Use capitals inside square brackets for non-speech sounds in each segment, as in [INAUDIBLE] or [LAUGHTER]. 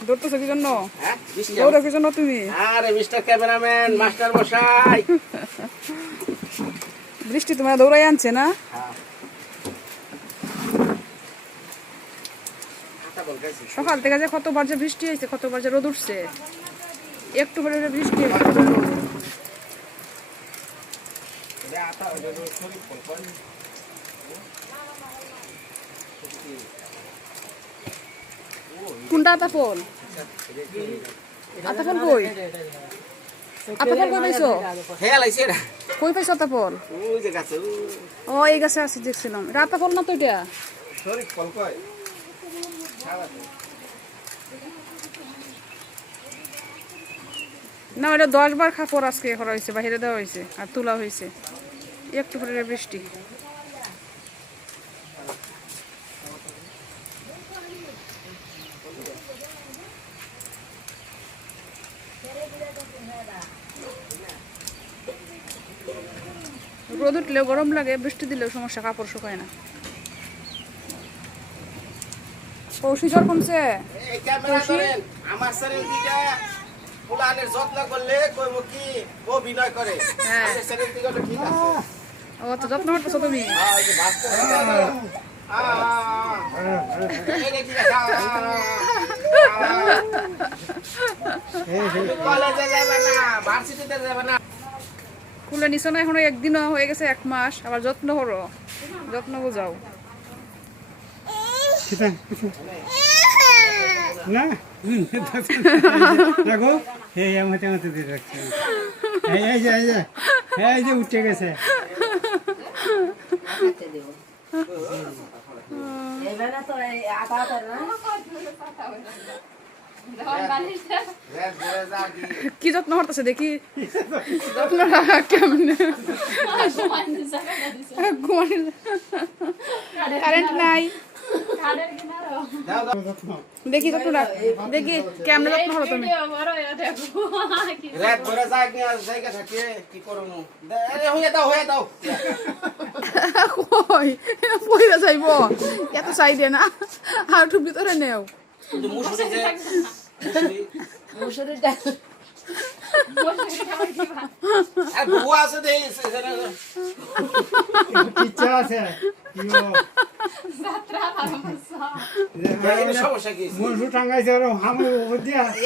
দৌড়তেছো কি জন্য? হ্যাঁ দৌড়ো কি জন্য তুমি? আরে মিস্টার ক্যামেরাম্যান মাস্টার মশাই। [LAUGHS] বৃষ্টি তোমার দৌড়াই আনছে না? হ্যাঁ। সকাল থেকে যে কতবার যে বৃষ্টি হয়েছে কতবার যে রোদ উঠছে একটু হলে বৃষ্টি হয়েছে এটা আটা ওটা তো শরীর ফল ফল। কোনটা আতা ফল কই? আতা কই পাইছো? এটা। কই পাইছো আতা ফল ওই যে গাছে, ও, এই গাছে আছে দেখছিলাম। এটা আতা না তো এটা? ফল। না এটা দশ বার খাপড় আজকে করা হয়েছে বাহিরে দেওয়া হয়েছে আর তোলা হয়েছে। একটু পরে বৃষ্টি। রোদ উঠলেও গরম লাগে বৃষ্টি দিলেও সমস্যা কাপড় শুকায় না পৌষি জ্বর কমছে এই ক্যামেরা ধরেন, আমার শরীর দিকে ফুলানের যত্ন করলে কইব কি ও বিনয় করে। শরীর দিকে ঠিক আছে ও তো যত্ন করতেছো তুমি আ, ওই যে বাচ্চা আছে না? আ, আ, আ। এই যে ঠিক আছে, আ, আ, আ, আ। তুমি কলেজে যাবে না ভার্সিটিতে যাবে না খুলে নিছো না এখনও একদিনও হয়ে গেছে এক মাস। আবার যত্ন করো যত্ন বোঝাও। না? দেখো এই আমাতে আমাতে দিয়ে রাখছে এই এই যে এই যে এই যে উঠে গেছে। এবারে তো আটা আটা না? কি যত্ন করতেছে দেখি যত্ন কেমনে কারেন্ট নাই. দেখি যত্ন রাখ দেখি কেমনে যত্ন করো তুমি রেড ধরে যা কি আর জায়গা থাকে কি করব দে- আরে দাও দাও কই পয়সা চাইব এত চাই দে না আর একটু ভিতরে নেও কিন্তু মুসুরি যে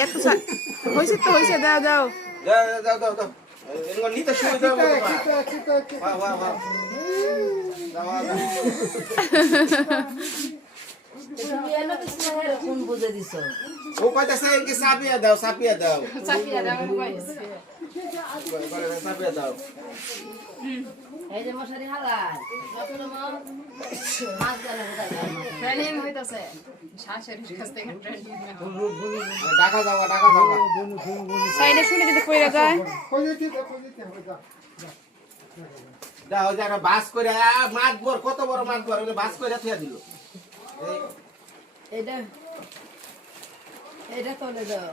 মুসুরি মুসুরি ডাল দাও দাও দাও দাও দাও দাও নিতে সুবিধা হবে বাহ বাহ বাহ কোন বুঝে দিছ? ও কইতাছে কি সাপিয়া দাও সাপিয়া দাও। সাপিয়া দাও এই যে মশারি হালাল দাও টাকা দাও সাইডে শুনে যদি পড়ে যায়। দাও যারা বাস করে আ, মাছ বর কত বড় মাছ বর বাস করে থুয়া দিল। এই এটা এটা তোলে দাও।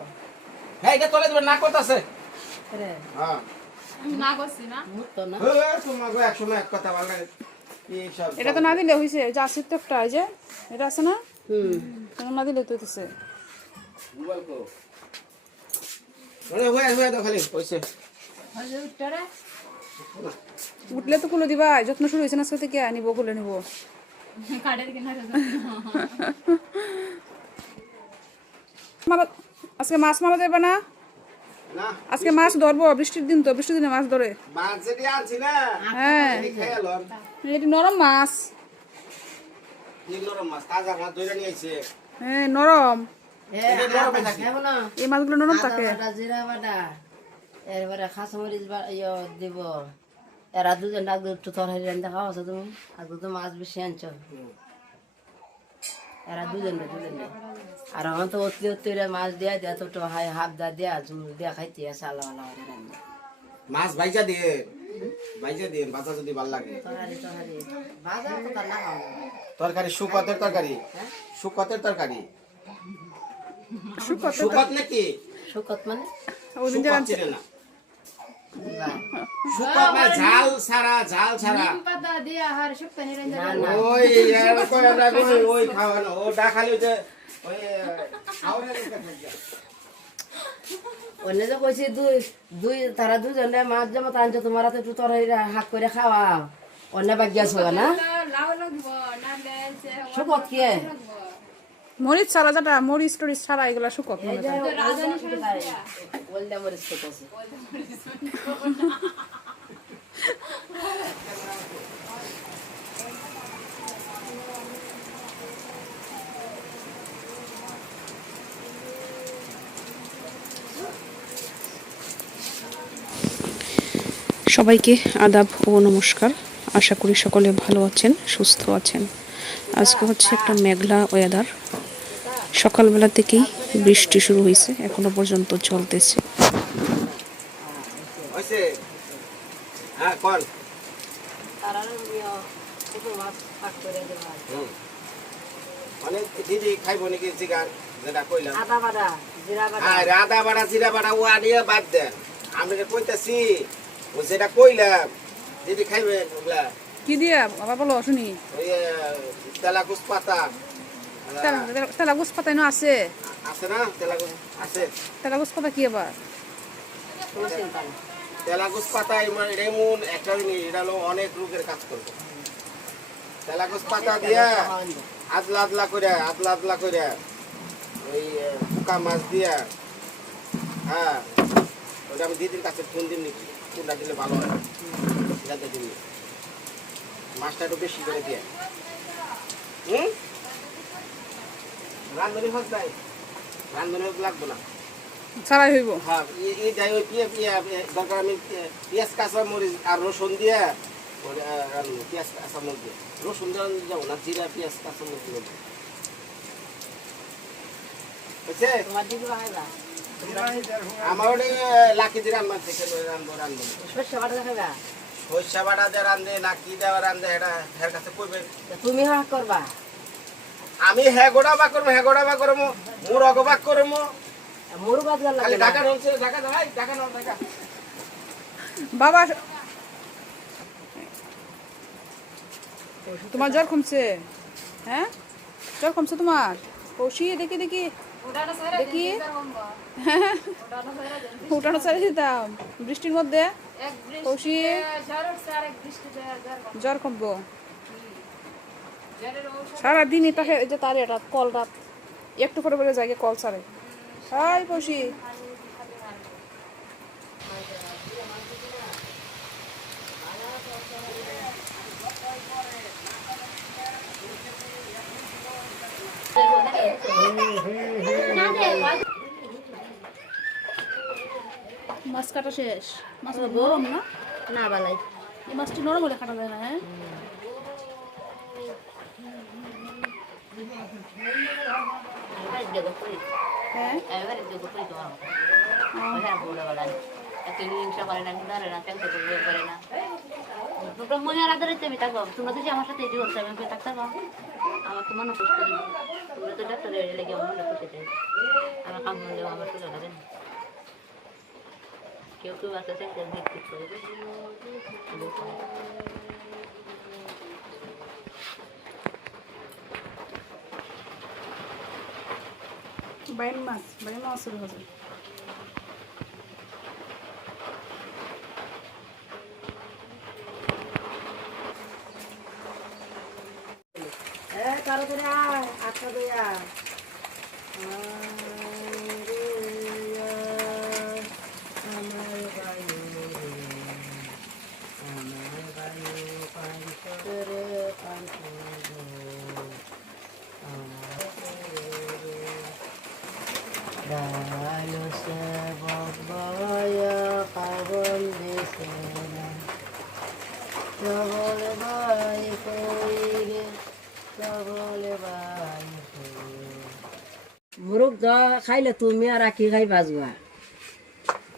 হ্যাঁ এটা তোলে দেবে না করতেছে। রে। মুতো না হে, তোমাকে এক এক কথা বলে এই এটা তো না দিলে যে আছে তো একটা যে এটা আছে না? হুম। না দিলে তো হইতেছে। কো উঠলে তো খুলে দিবা যত্ন শুরু হয়েছে না আজকে থেকে নিবো খুলে নিবো। মারা- [LAUGHS] আজকে মাছ মারা যাবে না? আজকে মাছ ধরবো বৃষ্টির দিন তো বৃষ্টির দিনে মাছ ধরে। হ্যাঁ। এটি এটি নরম মাছ। হ্যাঁ নরম। হ্যাঁ। এই মাছগুলো নরম থাকে। বাটা জিরা বাটা। এরপরে খাসমরিচ ইয়ে দিব। এরা দুজন ডাক একটু তরকারি রান্না খাওয়া আছে তুমি আর তো মাছ বেশি আনছো। এরা দুজন দুজন আর আমার তো অতি অতি মাছ দিয়া দিয়া তো হাই হাফ দা দিয়া ঝুল দিয়া খাইতে আছে আল্লাহ আল্লাহ রান্না। মাছ ভাইজা দিয়ে ভাইজা দিয়ে বাজা যদি ভালো লাগে। তরকারি ভাজা না শুকতের তরকারি শুকতের তরকারি। শুকত নাকি? শুকত মানে? ওই দিন যে না না না ওই আমরা ওই খাওয়ানো ও ডাকালি যে ওই অন্য যে কইছি দুই দুই তারা দুজনে মাছ জমা আনছো তোমার হাতে একটু তরকারি হাক করে খাওয়া অন্য বাকি আছো না? শুকত কে? মরিচ ছাড়া যেটা মরিচ টরিচ ছাড়া এগুলা শুকক মনে সবাইকে আদাব ও নমস্কার। আশা করি সকলে ভালো আছেন সুস্থ আছেন। আজকে হচ্ছে একটা মেঘলা ওয়েদার সকালবেলা থেকেই বৃষ্টি শুরু হয়েছে এখনও পর্যন্ত চলতেছে। হইছে হ্যাঁ জিরা বাদা বাড়া জিরা বাড়া ও আনিয়ে বাদ দেন। আমি কইতাছি ও যেটা কইলাম দিদি খাইবে ওগুলা? কি দিয়া? বাবা বলো শুনি। ওই তেলাকুচ পাতা। তেলাগুস পাতা আছে? আছে না? তেলাকুচ আছে। তেলাগুস পাতা কি আবার তেলাকুচ পাতা এমন এমন একটা এটা অনেক রোগের কাজ করবে। তেলাকুচ পাতা দিয়া আদলা আদলা করে আদলা আদলা করে ওই পোকা মাছ দিয়া হ্যাঁ ওটা আমি দিদির কাছে ফোন দিন নাকি কোনটা দিলে ভালো হয়। সেটাতে দিন মাছটা একটু বেশি করে দিয়ে। হুম? রান্ধনি হোক তাই। রান্ধনি হোক লাগবো না। ছাড়াই হইব। হ্যাঁ এই- এই যাই ওই পিয়া পিয়া পিয়া- দরকার আমি পেঁয়াজ কাঁচা মরিচ আর রসুন দিয়ে ওর, আহ, রান্না, পেঁয়াজ কাঁচা মরিচ দিয়ে। রসুন দিয়ে যাব না জিরা পেঁয়াজ কাঁচা মরিচ দিয়ে বুঝছে? তোমার দিদি বাহাইবা আমার ওটা লাকি দিয়ে রান্না থেকে রান্ধবো রান্ধবো। সর্ষে বাটা দেখাবা? সরষা বাটা দিয়ে রান্ধে না দেওয়া রান্ধে এটা হের কাছে কইবে। তুমি হাক করবা। আমি হ্যাঁ গোড়া বা করব হ্যাঁ গোড়া বা করব মোর অগবাক করব। মোর বাদ খালি ঢাকা নলছে ঢাকা ভাই ঢাকা নল ঢাকা। বাবা তোমার জ্বর কমছে হ্যাঁ? জ্বর কমছে তোমার? কৌশি দেখি দেখি। দেখি। উঠানো চাই দিতাম। বৃষ্টির মধ্যে কৌশি। জ্বর কমবো। সারাদিনই তাকে এই যে তার এটা কল রাত। একটু করে বলে যায় কল সারে হাই বসি। মাছ কাটা শেষ। মাছ গরম না? না বালাই। এই মাছটি নরম হলে কাটা যায় না হ্যাঁ হ্যাঁ এবারে যোগ্য করে তোমার মতো ওরা বলে বলেন এত হিংসা করে না ধরে না ত্যাগ করতে করে না তোমরা মনে আর আদরে তুমি থাকো তোমরা তো আমার সাথে এটি করতে আমি থাকতে পারো আমার তো মনে সুস্থ দিবে তোমরা তো ডাক্তারের লেগে আমার মনে খুশি দেয় আমার কাম হলেও আমার তো লাগে না কেউ বাইন মাছ বাইন মাছ ভাজা তাড়াতাড়ি আয় আটটা দুই আয়। খাইলে তুমি আর কি খাই বাজবা।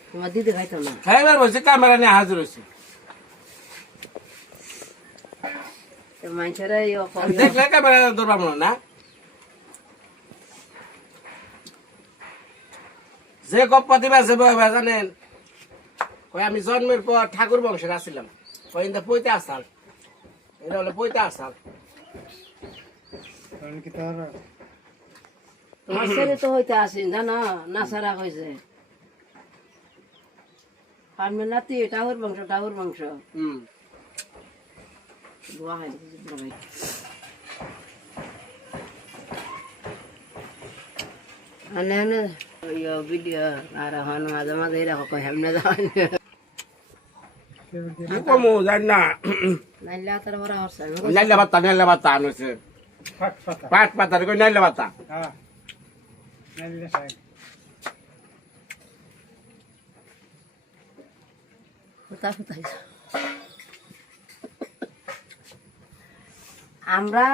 তোমার দিদি খাইতো না। খাইবার বসে ক্যামেরা নিয়ে হাজির হয়েছে মানুষের দেখলে ক্যামেরা ধরবার মনে না? যে গপ্পা দিবা যে বয়বা জানেন কই আমি জন্মের পর ঠাকুর বংশের আসছিলাম কই ইন্দা পইতে আসাল। এটা হলো পইতে আসাল। কারণ কি তোর তোমার ছেলে তো হইতে আসেন জানো নাসারা হয়েছে পারবে টাহুর বংশ টাহুর আনে আনে। ইয়ে ভিডিও আর হন মাঝে মাঝে এরকম হেমনে যাওয়ান। কি কমু জানি না নাইলে তার বড় হচ্ছে নাইলে বাতা নাইলে বাতা আনছে। ফাট পাতা। পাঁচ কই নাইলে বাতা হ্যাঁ নাইলে শাক কোথা কোথায় আমরা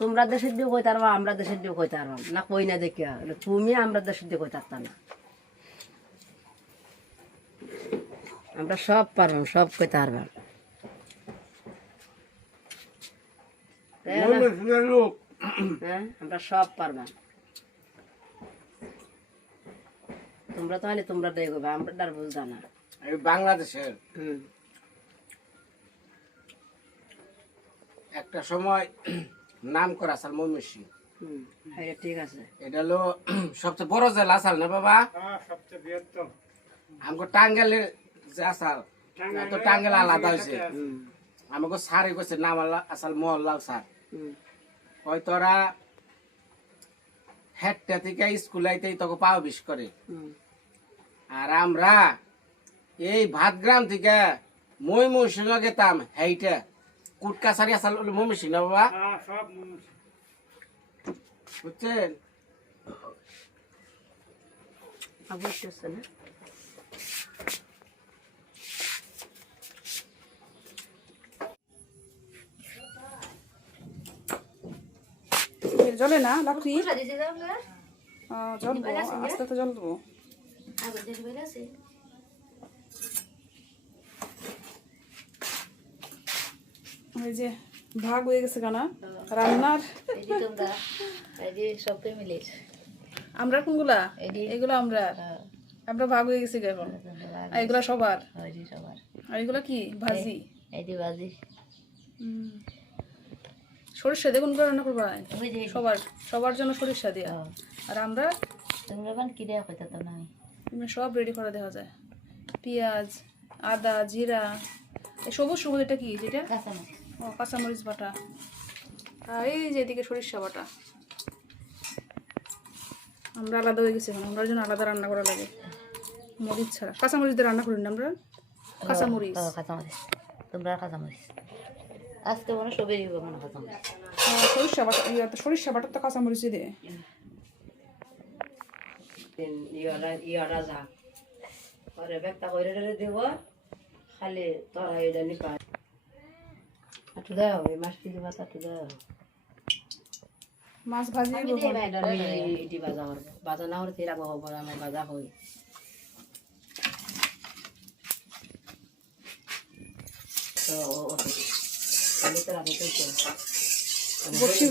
তোমরা দেশের দিয়ে কইতে পারবা আমরা দেশের দিয়ে কইতে পারবাম না। কই না দেখিয়া তুমি আমরা দেশের দিয়ে কইতে পারতাম না। আমরা সব পারবাম সব? ময়মনসিংহের লোক। হ্যাঁ আমরা সব পারবাম তোমরা তাহলে তোমরা দেখো আমরা ডার বুঝদা না। এই বাংলাদেশের হুম। একটা সময় নাম করা আসাল ময়মনসিংহ হুম। হ্যাঁ ঠিক আছে। এটা হলো সবচেয়ে বড় জেলা আসাল না বাবা? হ্যাঁ সবচেয়ে বৃহত্তম। আমাকে টাঙ্গেলের যে আসাল এত টাঙ্গেল আলাদা হয়েছে। হুম। আমাকে স্যারে কইছে নাম আসাল মোহনলাল স্যার হুম। ওই তোরা হেডটা থেকে স্কুল আইতেই তোকে পাও বিশ করে। আর আমরা এই ভাতগ্রাম থেকে মই মৌসুম গেতাম হেইটা। কুটকাছারি আসাল মৌমিসিং না বাবা? হ্যাঁ সব বুঝছেন? অবশ্যই জলে না লাকড়ি জ্বলবো আস্তে আস্তে বের আছে ওই যে ভাগ হয়ে গেছে রান্নার। ফ্যামিলির আমরা কোনগুলা? এগুলো আমরা। আমরা ভাগ হয়ে গেছি এখন? আর এগুলা সবার? আর এগুলা কি? ভাজি। সরিষা দেখুন করে রান্না করবা? সবার সবার জন্য সরিষা দিয়া। হ্যাঁ। আর আমরা? তোমরা কি দেয়া কইতা তো না আমি? সব রেডি করা দেওয়া যায়। পেঁয়াজ আদা জিরা এই সবুজ সবুজ এটা কি? যেটা? ও কাঁচামরিচ বাটা। আর এই যে এদিকে সরিষা বাটা। আমরা আলাদা হয়ে গেছি এখন আমরা জন্য আলাদা রান্না করা লাগে। মরিচ ছাড়া। কাঁচামরিচ দিয়ে রান্না করি না আমরা? কাঁচামরিচ। ও কাঁচা মাছ তোমরা কাঁচা মাছ আজকে মনে সবেরই হবে মনে কাঁচা মাছ আহ, সরিষা বাটা সরিষা বাটা তো কাঁচামরিচই দেয়। ইয়ারা ইয়ারা যা পরে ব্যাগটা করে দিব খালি তোরা এটা নিপা দাও এই মাছ কিলো ভাত একটু দাও মাছ ভাজি এটি বাজা করব বাজা না হলে তেরা বাবা বড় আমার বাজা হই তো ও- ও- তাহলে তো রাখতে বড়শি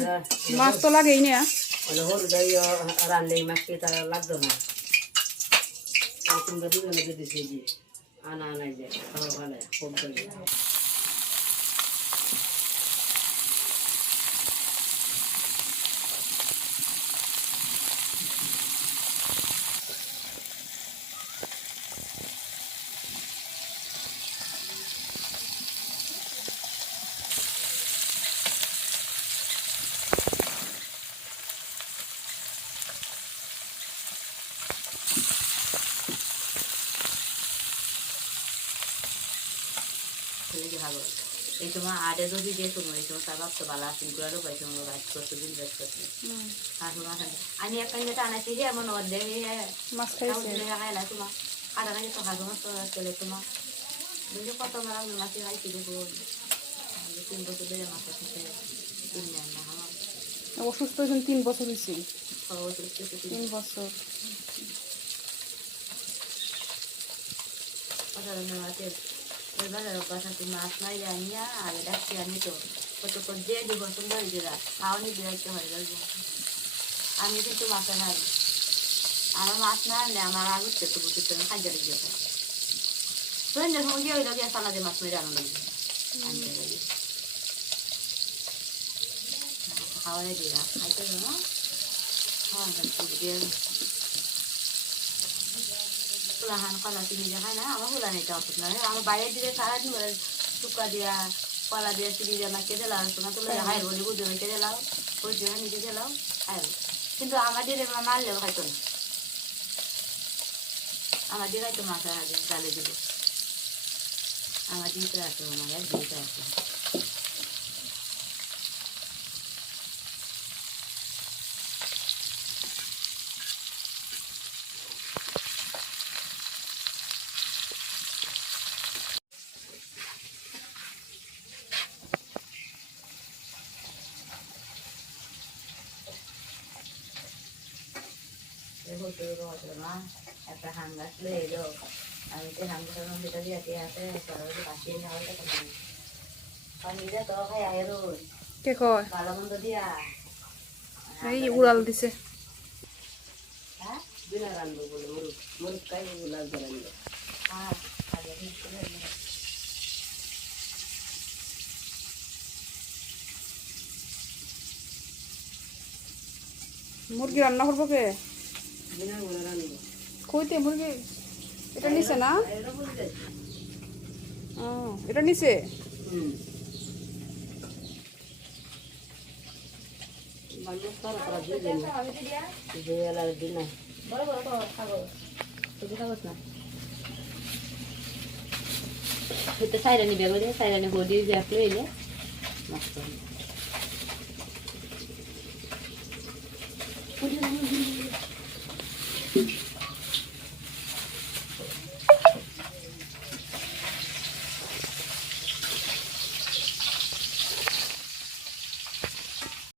মাছ তো লাগেই না মানে হলুদ রানলে মাছটি তারা লাগতো না তোমরা দুজনে যে আনা আনাই যায় খাওয়া ভালো খুব ভালো এই যে ভালো সময় আডে যদি যে এই সময় তার বাপ তো ভালো আসেন গুলারও পাই সময় বাইশ করতে দিন বেশ করতে আর আসেন আমি একটা যেটা আনাইছি যে এমন অর্ধেক মাছ খাইছে। খাই না তোমার। আদা নাকি তো হাজো মাছ চলে তোমার। বুঝলে কত মারা মাছি খাইছি দেখো তিন বছর ধরে মাছ খেতে তিন না আমার। অসুস্থ হয়েছেন তিন বছর হয়েছে? তিন বছর। অসাধারণ মাছের বাজার বাসাতে মাছ নাই আনিয়া আর ডাকছি আনি তো। কত যে দু বছর ধরে দিলা খাওয়ানি দিলাইতে হয় গেল আমি কিন্তু মাছে খাই আমার মাছ না আনলে আমার আলু তো বুঝতে তুমি খাইতে লেগে যায় তুই যখন গিয়ে ওই লগে সালাদে মাছ মেরে আনো লাগবে। আনতে লাগে খাওয়াই দিলা খাইতে হ্যাঁ দিয়ে ফুলাহান কলা চিনি দেখায় না আমার ফুলা নিতে অসুখ না আমার বাইরে দিলে সারাদিন বলে শুকা দিয়া কলা দিয়ে চিনি দিয়ে মাকে দিলাম শোনা তুলে হাই বলি বুঝে মেখে দিলাম বুঝে নিজে দিলাম হাই কিন্তু আমাদের এবার মারলেও খাইতো না। আমাদের খাইতো মাছ ডালে দিব আমার দিতে আছে আমার দিতে আছে। বলতে বলতে মা একটা হাম গাছ লয়ে এলো আমি তো হাম গাছের মধ্যে ভিতরে দিয়ে আছে সরোজ বাসিয়ে নেওয়া হলে তখন পানি দিয়ে তো খাই আয় রোজ কে কয়? ভালো মন্দ দিয়া। এই উড়াল দিছে। হ্যাঁ? দিনা রানবো বলে মুরুখ মুরুখ খাই লাল রানবো হ্যাঁ খালি আমি করে নিই। মুরগি রান্না করব কে? রানবো কইতে মুরগি এটা নিছে না? ও, এটা নিছে? হুম মানুষ করা করা দিয়ে দিন দিয়ে এলার দিন বড় বড় তো কাগজ তুমি কাগজ না হইতে সাইরানি করে সাইরানি হদি দিয়ে আসলে হবে